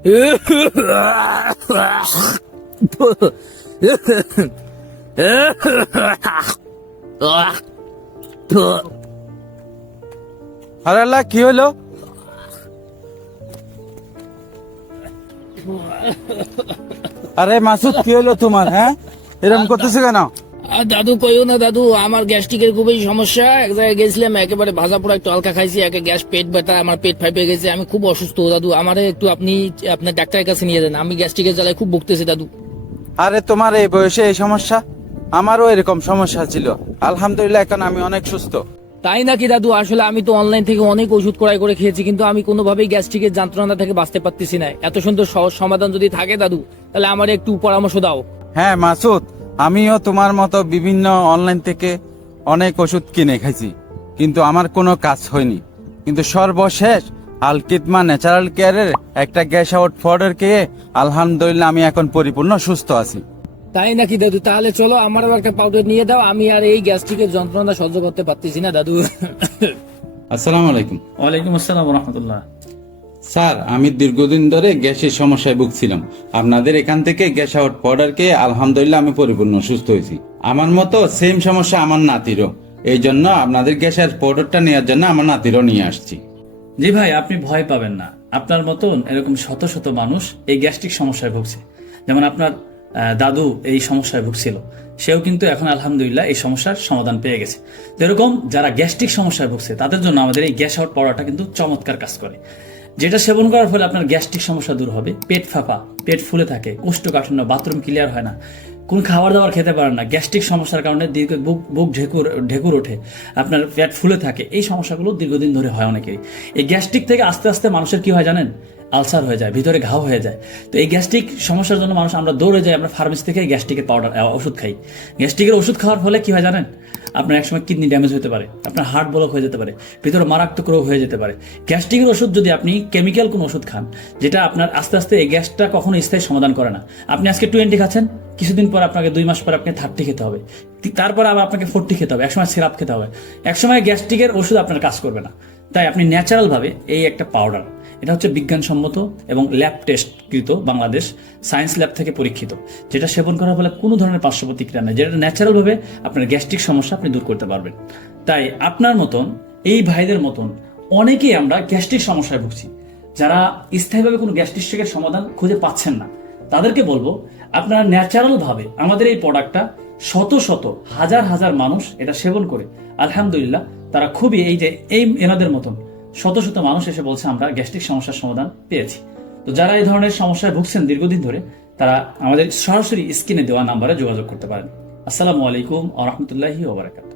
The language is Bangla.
আরে আল্লাহ, কি হলো? আরে মাসুদ, কি হলো তোমার? হ্যাঁ, এরকম করতেছো কেন? দাদু কইও না দাদু, আমার গ্যাস্ট্রিকের খুবই সমস্যা। এক জায়গায় গেছিলাম, একেবারে ভাজা পোড়া একটু হালকা খাইছি, একে গ্যাস, পেট ব্যথা, আমার পেট ফাইপে গেছে, আমি খুব অসুস্থ দাদু। আমারে একটু আপনি আপনার ডাক্তারের কাছে নিয়ে যান, আমি গ্যাস্ট্রিকের জ্বালায় খুব ভুগতেছি দাদু। আরে তোমার এই বয়সে এই সমস্যা? আমারও এরকম সমস্যা ছিল। আলহামদুলিল্লাহ, এখন আমি অনেক সুস্থ। তাই নাকি দাদু? আসলে আমি তো অনলাইন থেকে অনেক ওষুধ ক্রয় করে খেয়েছি, কিন্তু আমি কোনোভাবেই গ্যাস্ট্রিকের যন্ত্রণা থেকে বাঁচতে পারতেছি না। এত সুন্দর সহজ সমাধান যদি থাকে দাদু, তাহলে আমার একটু পরামর্শ দাও। হ্যাঁ মাসুদ, আমিও তোমার মতো বিভিন্ন অনলাইন থেকে অনেক ওষুধ কিনে খাইছি, কিন্তু আমার কোনো কাজ হয়নি। কিন্তু সর্বশেষ আলকিদমা ন্যাচারাল কেয়ারের একটা গ্যাস আউট পাউডার খেয়ে আলহামদুলিল্লাহ আমি এখন পরিপূর্ণ সুস্থ আছি। তাই নাকি দাদু? তাহলে চলো, আমারও একটা পাউডার নিয়ে দাও, আমি আর এই গ্যাস্ট্রিকের যন্ত্রণা সহ্য করতে পারতেছি না দাদু। আসসালামু আলাইকুম। ওয়ালাইকুম আসসালাম রহমতুল্লাহ। স্যার, আমি দীর্ঘদিন ধরে গ্যাসের সমস্যায় ভুগছিলাম। আপনাদের এখান থেকে গ্যাস আউট পাউডার খেয়ে আলহামদুলিল্লাহ আমি পরিপূর্ণ সুস্থ হয়েছি। আমার মতো সেম সমস্যা আমার নাতিরও, এই জন্য আপনাদের গ্যাসের পাউডারটা নেওয়ার জন্য আমার নাতিরও নিয়ে আসছি। জি ভাই, আপনি ভয় পাবেন না। আপনার মতন এরকম শত শত মানুষ এই গ্যাস্ট্রিক সমস্যায় ভুগছে। যেমন আপনার দাদু এই সমস্যায় ভুগছিল, সেও কিন্তু এখন আলহামদুলিল্লাহ এই সমস্যার সমাধান পেয়ে গেছে। তো এরকম যারা গ্যাস্ট্রিক সমস্যায় ভুগছে তাদের জন্য আমাদের এই গ্যাস আউট পাউডারটা কিন্তু চমৎকার কাজ করে, যেটা সেবন করার ফলে আপনার গ্যাস্ট্রিক সমস্যা দূর হবে। পেট ফাঁপা, পেট ফুলে থাকে, কোষ্ঠকাঠিন্য, বাথরুম ক্লিয়ার হয় না, কোন খাবার দাবার খেতে পারেন না, গ্যাস্ট্রিক সমস্যার কারণে দীর্ঘ বুক ঢেকুর ওঠে, আপনার পেট ফুলে থাকে, এই সমস্যাগুলো দীর্ঘদিন ধরে হয় অনেকেই। এই গ্যাস্ট্রিক থেকে আস্তে আস্তে মানুষের কি হয় জানেন? আলসার হয়ে যায়, ভিতরে ঘাও হয়ে যায়। তো এই গ্যাস্ট্রিক সমস্যার জন্য মানুষ আমরা দৌড়ে যাই, আমরা ফার্মেসি থেকে গ্যাস্ট্রিকের পাউডার ওষুধ খাই। গ্যাস্ট্রিকের ওষুধ খাওয়ার ফলে কি হয় জানেন? আপনার একসময় কিডনি ড্যামেজ হতে পারে, আপনার হার্ট ব্লক হয়ে যেতে পারে, ভিতরে মারাত্মক রোগ হয়ে যেতে পারে। গ্যাস্ট্রিকের ওষুধ যদি আপনি কেমিক্যাল কোন ওষুধ খান, যেটা আপনার আস্তে আস্তে এই গ্যাসটা কখনো স্থায়ী সমাধান করে না। আপনি আজকে 20 খাচ্ছেন, কিছুদিন পর আপনাকে 2 মাস পর আপনি 30 খেতে হবে, তারপর আবার আপনাকে 40 খেতে হবে, একসময় সিরাপ খেতে হবে। একসময় গ্যাস্ট্রিকের ওষুধ আপনার কাজ করবে না। তাই আপনি ন্যাচারাল ভাবে এই একটা পাউডার, এটা হচ্ছে বিজ্ঞানসম্মত এবং ল্যাব টেস্টকৃত, বাংলাদেশ সায়েন্স ল্যাব থেকে পরীক্ষিত, যেটা সেবন করার ফলে কোনো ধরনের পার্শ্ব প্রতিক্রিয়া নেই, যেটা ন্যাচারাল ভাবে আপনার গ্যাস্ট্রিক সমস্যা আপনি দূর করতে পারবেন। তাই আপনার মতন, এই ভাইদের মতন অনেকেই আমরা গ্যাস্ট্রিক সমস্যায় ভুগছি, যারা স্থায়ীভাবে কোনো গ্যাস্ট্রিকের সমাধান খুঁজে পাচ্ছেন না, তাদেরকে বলবো আপনারা ন্যাচারাল ভাবে আমাদের এই প্রোডাক্টটা, শত শত হাজার হাজার মানুষ এটা সেবন করে আলহামদুলিল্লাহ তারা খুবই, এই যে এই এনাদের মতন শত শত মানুষ এসে বলছে আমরা গ্যাস্ট্রিক সমস্যার সমাধান পেয়েছি। তো যারা এই ধরনের সমস্যায় ভুগছেন দীর্ঘদিন ধরে, তারা আমাদের সরাসরি স্ক্রিনে দেওয়া নাম্বারে যোগাযোগ করতে পারেন। আসসালামু আলাইকুম ওয়া রাহমাতুল্লাহি ওয়া বারাকাতুহু।